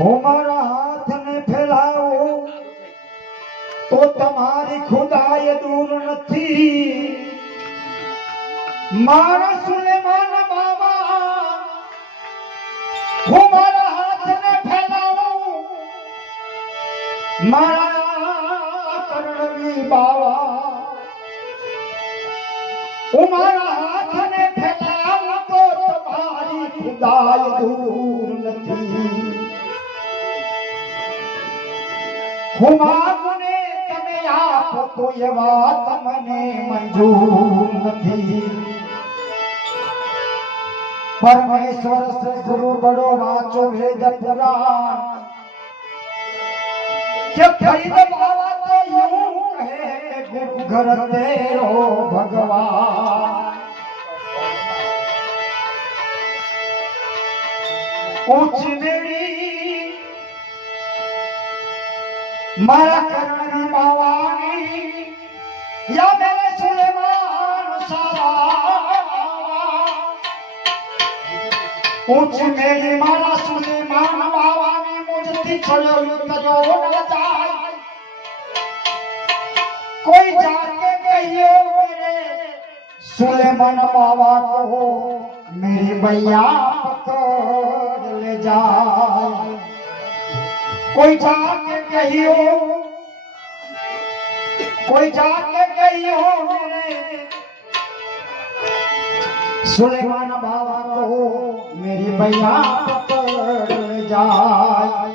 હું મારા હાથને ફેલાવો તો તમારી ખુદાઈ દૂર નથી. મારા સુલેમાન બાબા હું મારા હાથને ફેલાવું, મારા કરણવી બાબા હું મારા હાથને ફેલાવું તો તમારી ખુદાઈ દૂર નથી. હું માગને તમે આપો તો એ વાત મને મંજૂર નથી. પરમેશ્વર સદગુરુ બડો વાંચો વેદ પુરાણ કે ફરીદ બાવા તો यूं કહે કે ગુરુ ઘર તેરો ભગવાન. ઊંચી મેળી મારા કરણની બાવાની યા મેરે સુલેમાન સાવા. ઊંચી મેળી મારા સુલેમાન બાવાની મુજથી છોડ્યો કર્યો ન જાય. કોઈ જાકે કહિયો મેરે સુલેમાન બાવા કહો मेरी भैया पकड़ ले जाए. कोई जाके कहियो, कोई जाके कहियो मेरे सुलेमान बाबा को मेरी भैया पकड़ ले जाए.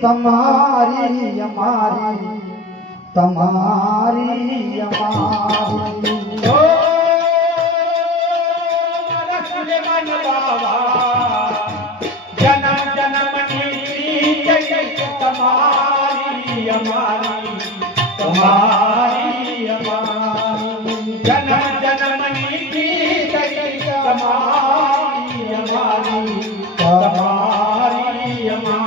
તમારી અમારી તમારી અમારી ઓ મારા સુલેમાન બાવા જન્મ જન્મની જય તમારી અમારી તમારી અમારી જન્મ જન્મની જય તમારી અમારી તમારી અમારી.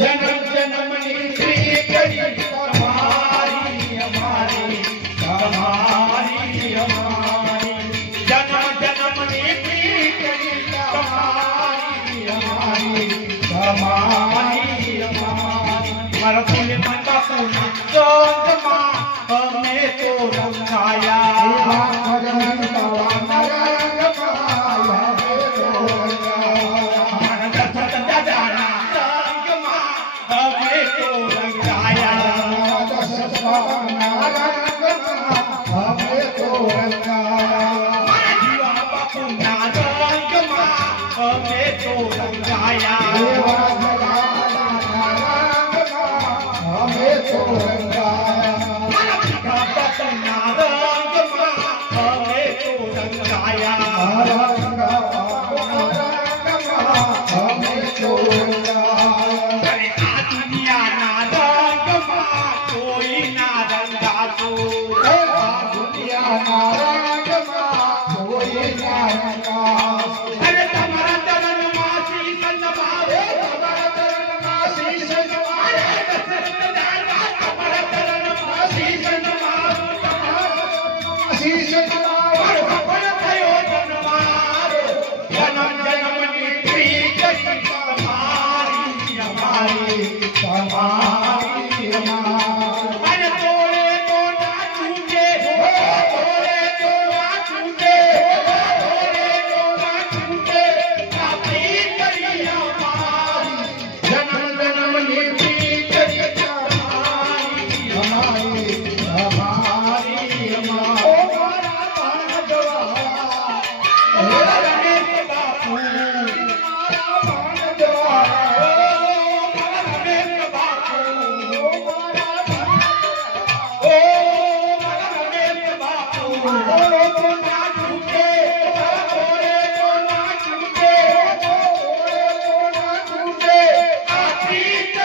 जन्म जन्म એવા જલારામના રંગમાં અમે તો રંગાયા. ગણપતના રંગમાં અમે તો રંગાયા. મારા રંગાવાના રંગમાં અમે તો રંગાયા. અરે આ દુનિયાના રંગમાં કોઈ ના રંગાતો. આ દુનિયાના રંગમાં કોઈ ના રંગાશે. અરે તમારા ચરણમાં શીશ નમાવે. તમારા ચરણમાં શીશ નમાવે. તમારા ચરણમાં શીશ નમાવે. શીશ નમાવે. પણ થયો જન્મારો. જન્મ જન્મની પ્રીત તમારી અમારી. તમારી અમારી. અને તોડે તો ના છૂટે. તોડે તો ના છૂટે. તોડે તો ના છૂટે. આ પ્રીત અમારી. જન્મ જન્મની પ્રીત તમારી અમારી. તમારી અમારી. ઓ મારા ભાણજવાળા, હે રમેશ બાપુ. મારા ભાણજવાળા, રમેશ બાપુ. ઓ મારા ભાણજવાળા. ઓ રમેશ બાપુ. તોડે તો ના છૂટે. તોડે તો ના છૂટે. આ પ્રીત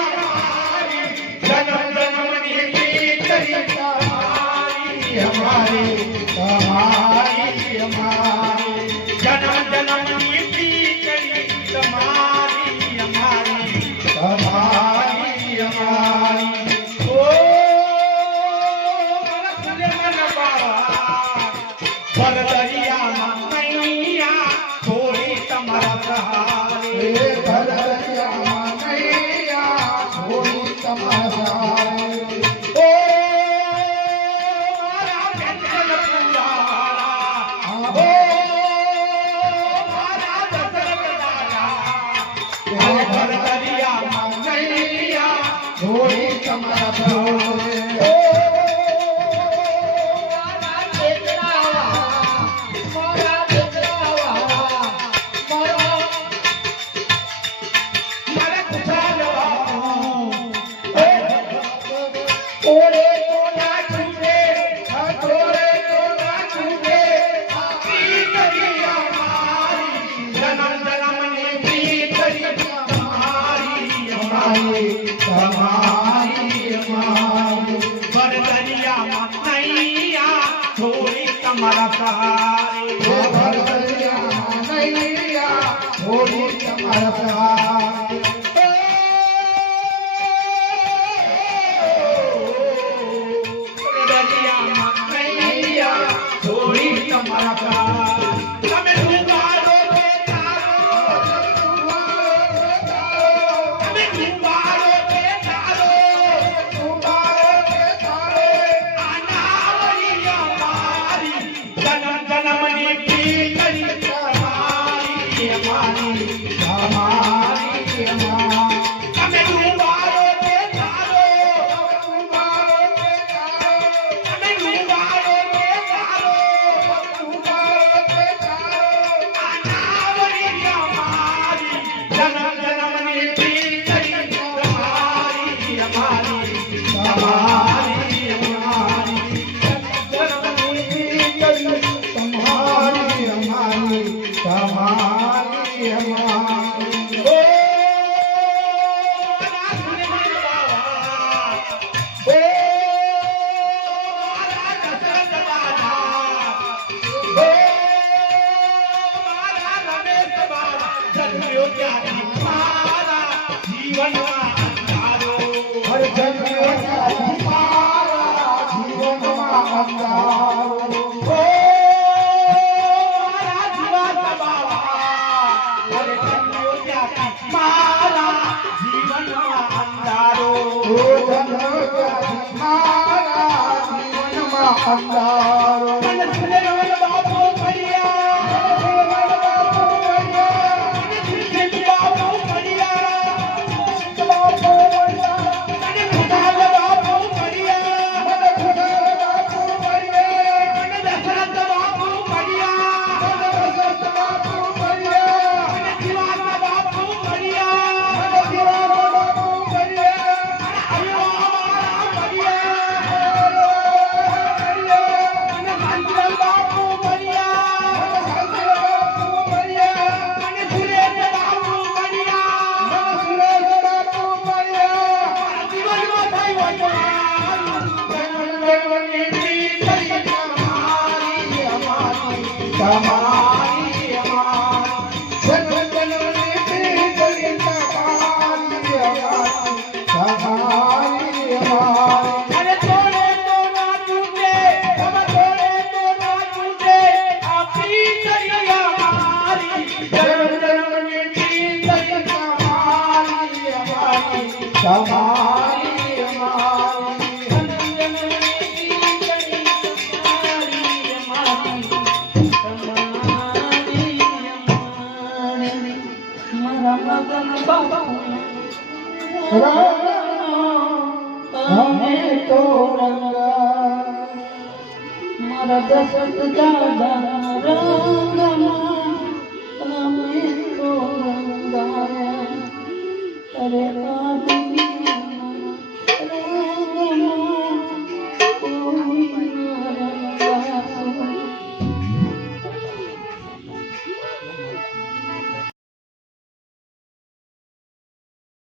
અમારી. જન્મ જન્મની પ્રીત તમારી અમારી. તમારી અમારી. જન્મ જન્મની પ્રીત તમારી અમારી. તમારી અમારી. ઓ મારા સુલેમાન બાવા. ભરદરિયામાં નૈયા થોડી તમારા સહારે. એ ભરદરિયામાં નૈયા છોડી તમારા. ઓ મારા પેન્શન પુરાણા. ઓ મારા દશરથ દાદા. એ ભરદરિયામાં નૈયા છોડી તમારા. ઓ મારા દેવરાવા, મારા દેવરાવા, મારા મારા કુશાલ બાપુ. ઓરે તો ના છૂટે. તોડે તો ના છૂટે. આ પ્રીત અમારી. જન્મ જન્મની પ્રીત તમારી અમારી. તમારી અમારી. ભરદરિયામાં નૈયા થોડી તમારા સહારે. એ ભરદરિયામાં નૈયા છોડી તમારા. ભરદરિયામાં નૈયા થોડી તમારા સહારે. તમે ડૂબાડો કે તારો. તમે ડૂબાડો કે તારો. આ નાવડી અમારી. જન્મ જન્મની પ્રીત તમારી અમારી. તમારી અમારી. તમે ડૂબાડો કે તારો. તમે ડૂબાડો કે તારો. આ નાવડી અમારી. જન્મ જન્મની પ્રીત તમારી અમારી. તમારી અમારી. તમારી અમારી. તમારી અમારી. ઓ મારા સુલેમાન બાવા. ઓ મારા દશરથ દાદા. ઓ મારા રમેશ બાવા. જન્મ્યો ત્યાંથી મારા જીવનમાં અંધારો. હર જન્મ મારા જીવનમાં અંધારો. ઓ મારા જીવન બાવા. અરે જન્મ્યો ત્યાંથી મારા જીવનમાં અંધારો. ઓ જન્મ મારા જીવનમાં અંધારો. મને સુલેમાન બાપુ મળ્યા. મને સુલેમાન બાપુ મળ્યા. મને ખુદાલ બાપુ મળ્યા. મને દશરથ બાપુ મળ્યા. મને જીવાત બાપુ મળ્યા. તમારી અમારી જન્મ જન્મની પ્રીતની તમારી અમારી તમારી અમારી અને તોડે તો ના તૂટે તમે તોડે તો ના તૂટે આપી કરી અમારી જન્મ જન્મની પ્રીતની તમારી અમારી તમારી અમારી હમે તો રંગા મારા દશરથ દાદા રંગ